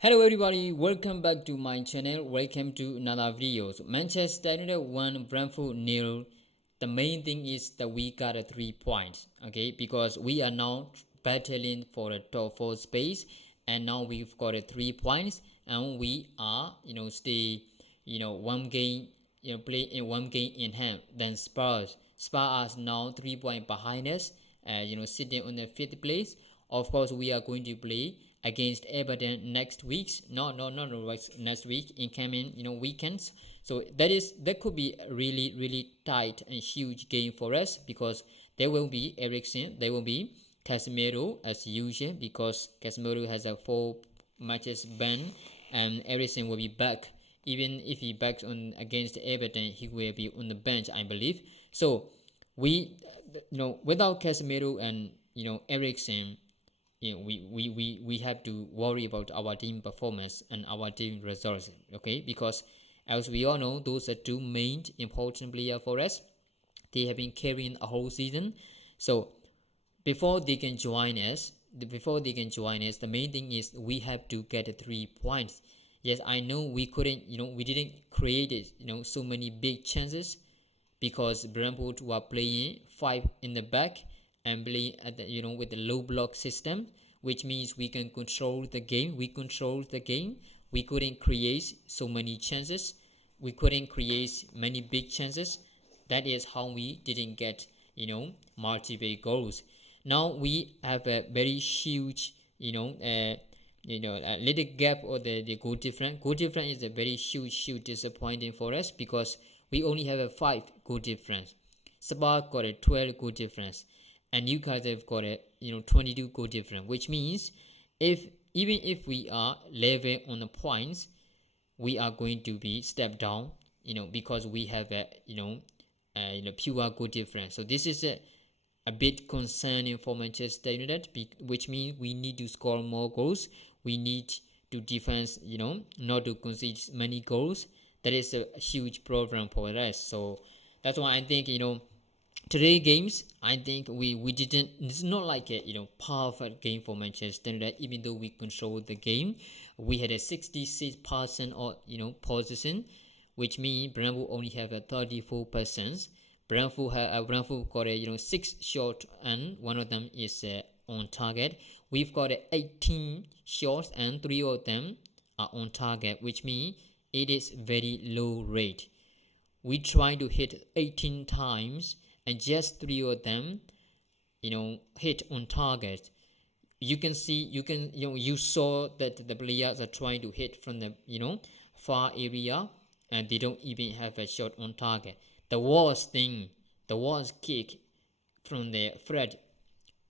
Hello everybody, welcome back to my channel. Welcome to another video. So Manchester United 1, Brentford 0. The main thing is that we got a 3 points, okay? Because we are now battling for a top 4 space, and now we've got a 3 points, and we are, stay, one game, play in one game in hand. Then Spurs are now 3 points behind us, sitting on the 5th place. Of course, we are going to play against Everton next week. Not next week, in coming weekends. So that could be a really tight and huge game for us, because there will be Eriksen, there will be Casemiro as usual, because Casemiro has a 4 matches ban, and Eriksen will be back. Even if he backs on against Everton, he will be on the bench, I believe. So we, without Casemiro and Eriksen, we have to worry about our team performance and our team results, okay? Because as we all know, those are two main important players for us. They have been carrying a whole season. So before they can join us, the main thing is we have to get 3 points. Yes, I know we couldn't, we didn't create so many big chances, because Brentford were playing 5 in the back and playing at the, with the low block system, which means we can control the game. We couldn't create so many chances. We couldn't create many big chances. That is how we didn't get multiple goals. Now we have a very huge little gap, or the goal difference. Goal difference is a very huge disappointing for us, because we only have a 5 goal difference. Spurs got a 12 goal difference, and Newcastle have got a 22 goal difference, which means even if we are level on the points, we are going to be stepped down, because we have a pure goal difference. So this is a bit concerning for Manchester United, which means we need to score more goals. We need to defense, not to concede many goals. That is a huge problem for us. So that's why I think today games, I think we didn't. It's not like a perfect game for Manchester United. Even though we controlled the game, we had a 66% or possession, which means Brentford only have a 34%. Brentford got a 6 shot, and one of them is on target. We've got 18 shots, and 3 of them are on target, which means it is very low rate. We try to hit 18 times, and just 3 of them hit on target. You saw that the players are trying to hit from the far area, and they don't even have a shot on target. The worst kick from the Fred,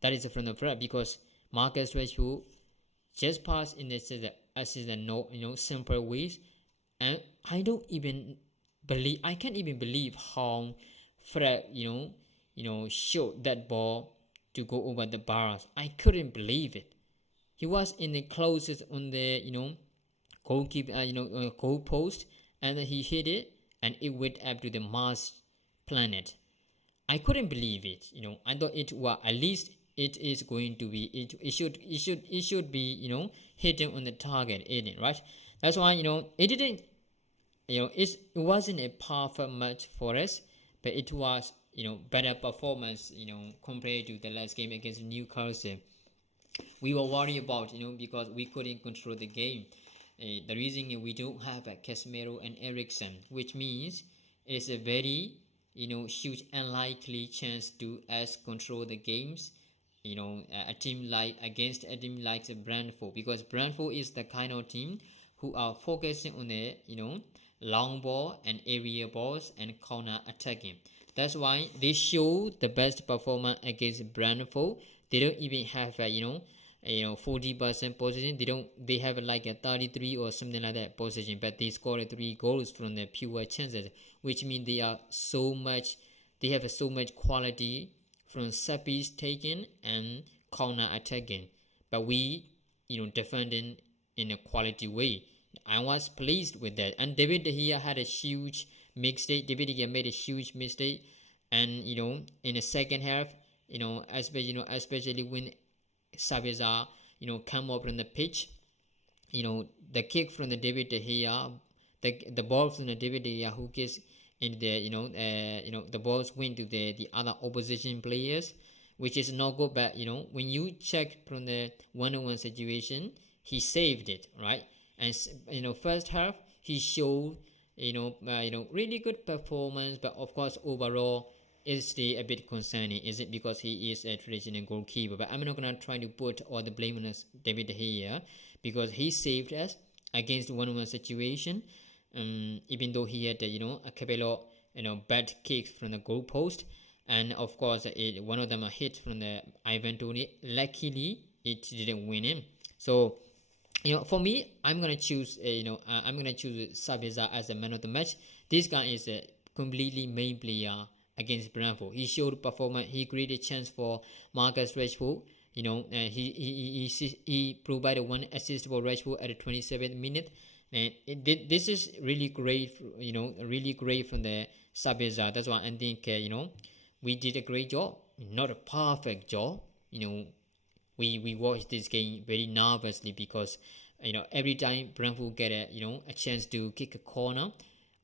that is from the Fred, because Marcus Rashford just passed in this as a no simple ways, and I can't even believe how Fred shot that ball to go over the bars. I couldn't believe it. He was in the closest on the goalkeeper goal post, and he hit it, and it went up to the Mars planet. I couldn't believe it. I thought it was, at least it is going to be, it should be hitting on the target, right? That's why it didn't, it wasn't a perfect match for us, but it was better performance compared to the last game against Newcastle. We were worried about because we couldn't control the game. The reason is we don't have a Casemiro and Eriksen, which means it's a very huge unlikely chance to us control the games. A team like Brentford, because Brentford is the kind of team who are focusing on the long ball and area balls and counter attacking. That's why they show the best performance against Brentford. They don't even have a 40% possession. They have like a 33 or something like that possession, but they scored 3 goals from the pure chances, which means they have so much quality from set piece taken and counter attacking. But we defending in a quality way. I was pleased with that. And David here had a huge mistake. David here made a huge mistake, and in the second half, especially when Sabitzer come up on the pitch, the kick from the David De Gea, the ball from the David De Gea who kicks in the the balls went to the other opposition players, which is not good. But when you check from the one-on-one situation, he saved it, right? And first half he showed really good performance, but of course overall it's still a bit concerning. Is it because he is a traditional goalkeeper? But I'm not gonna try to put all the blame on us David here, because he saved us against one-on-one situation. Even though he had a couple of bad kicks from the goal post, and of course one of them a hit from the Ivan Toney. Luckily it didn't win him. So for me, I'm gonna choose I'm gonna choose Sabitzer as the man of the match. This guy is a completely main player against Brentford. He showed performance. He created a chance for Marcus Rashford. He provided one assist for Rashford at the 27th minute, and this is really great. Really great from the Sabitzer. That's why I think we did a great job. Not a perfect job. We watched this game very nervously because every time Brentford get a chance to kick a corner,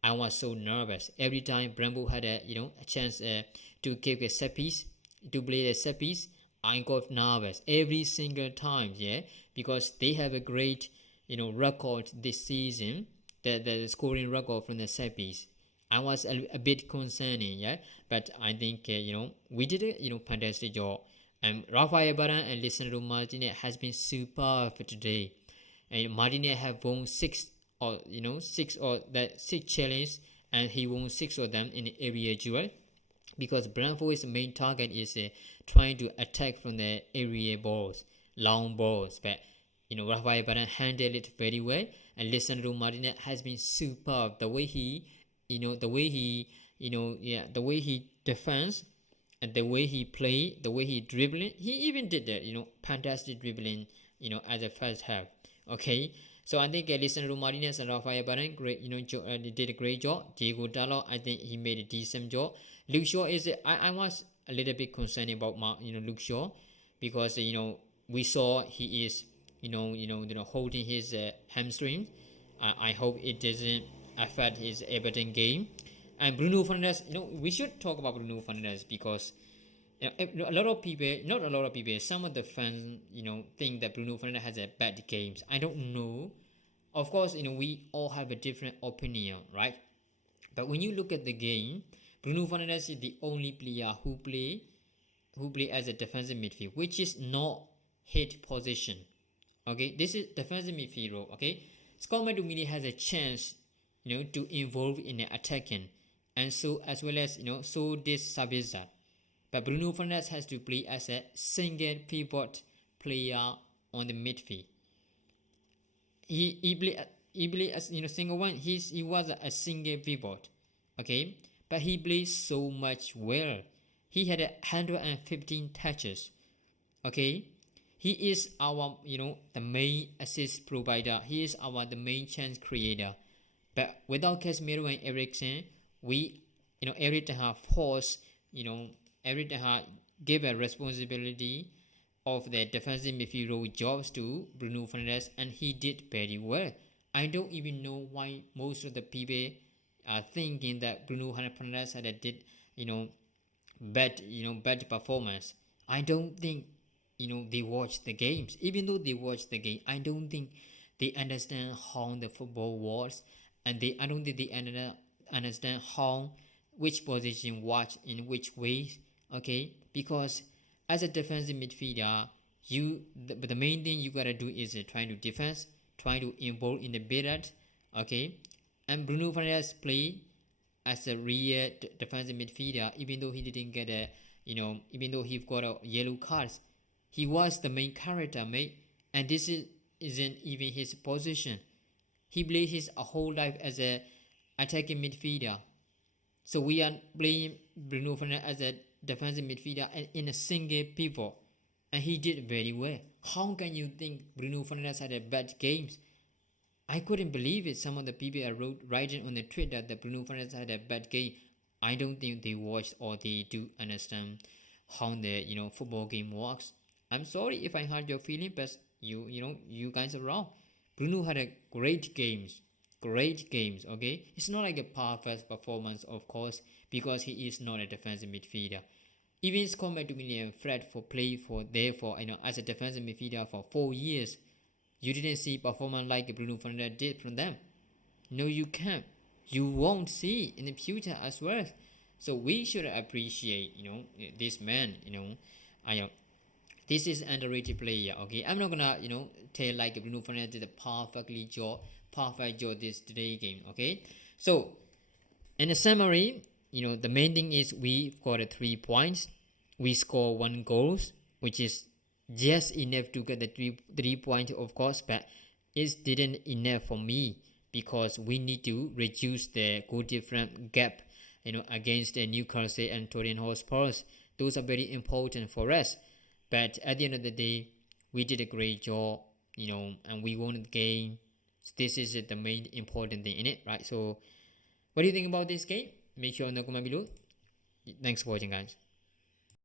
I was so nervous. Every time Brentford had a chance to kick a set piece, to play a set piece, I got nervous every single time. Yeah, because they have a great record this season, the scoring record from the set piece. I was a bit concerning, yeah, but I think we did a fantastic job. And Rafael Varane and Lisandro Martinez has been superb for today. And Martinez have won six challenges, and he won six of them in the area duel, because Brentford's main target is trying to attack from the area balls, long balls. But Rafael Varane handled it very well, and Lisandro Martinez has been superb. The way he, the way he defends, and the way he play, the way he dribbling, he even did that, fantastic dribbling, at the first half. Okay, so I think Lisandro Martinez and Rafael Varane, great, did a great job. Diego Dalot, I think he made a decent job. Luke Shaw I was a little bit concerned about Luke Shaw, because we saw he is holding his hamstring. I hope it doesn't affect his Everton game. And Bruno Fernandes, we should talk about Bruno Fernandes, because a lot of people, not a lot of people, some of the fans, think that Bruno Fernandes has a bad games. I don't know. Of course, we all have a different opinion, right? But when you look at the game, Bruno Fernandes is the only player who play as a defensive midfield, which is not hit position. Okay, this is defensive midfield role. Okay, Scott McTominay has a chance, to involve in the attacking, and so as well as so this Sabitzer. But Bruno Fernandes has to play as a single pivot player on the midfield. He play as single one. He was a single pivot, okay. But he plays so much well. He had 115 touches, okay. He is our the main assist provider. He is our the main chance creator. But without Casemiro and Eriksen, we Eric Ten Hag force Eric Ten Hag give a responsibility of the defensive midfield role jobs to Bruno Fernandes, and he did very well. I don't even know why most of the people are thinking that Bruno Fernandes had a did bad performance. I don't think they watch the games. Even though they watch the game, I don't think they understand how the football works, and I don't think they understand how which position watch in which ways. Okay, because as a defensive midfielder, the main thing you gotta do is trying to defense, trying to involve in the build. Okay, and Bruno Fernandes play as a real defensive midfielder, even though he didn't get even though he got a yellow cards, he was the main character, mate. And this isn't even his position. He played his whole life as a attacking midfielder. So we are playing Bruno Fernandes as a defensive midfielder and in a single pivot, and he did very well. How can you think Bruno Fernandes had a bad games? I couldn't believe it. Some of the people are writing on the Twitter that Bruno Fernandes had a bad game. I don't think they watched or they do understand how the football game works. I'm sorry if I hurt your feeling, but you guys are wrong. Bruno had a great games. Great games, okay? It's not like a perfect performance, of course, because he is not a defensive midfielder. Even Scott McTominay and Fred for play for therefore, as a defensive midfielder for 4 years, you didn't see performance like Bruno Fernandes did from them. No, you can't. You won't see in the future as well. So we should appreciate, this man. I this is underrated player. Okay, I'm not gonna tell like Bruno Fernandes did a perfect job this today game. Okay, so in a summary, the main thing is we got 3 points. We score 1 goals, which is just enough to get the three points, of course, but it didn't enough for me because we need to reduce the goal difference gap, against the Newcastle and Tottenham Hotspurs. Those are very important for us. But at the end of the day, we did a great job, and we won the game. This is the main important thing in it, right? So what do you think about this game? Make sure in the comment below. Thanks for watching, guys.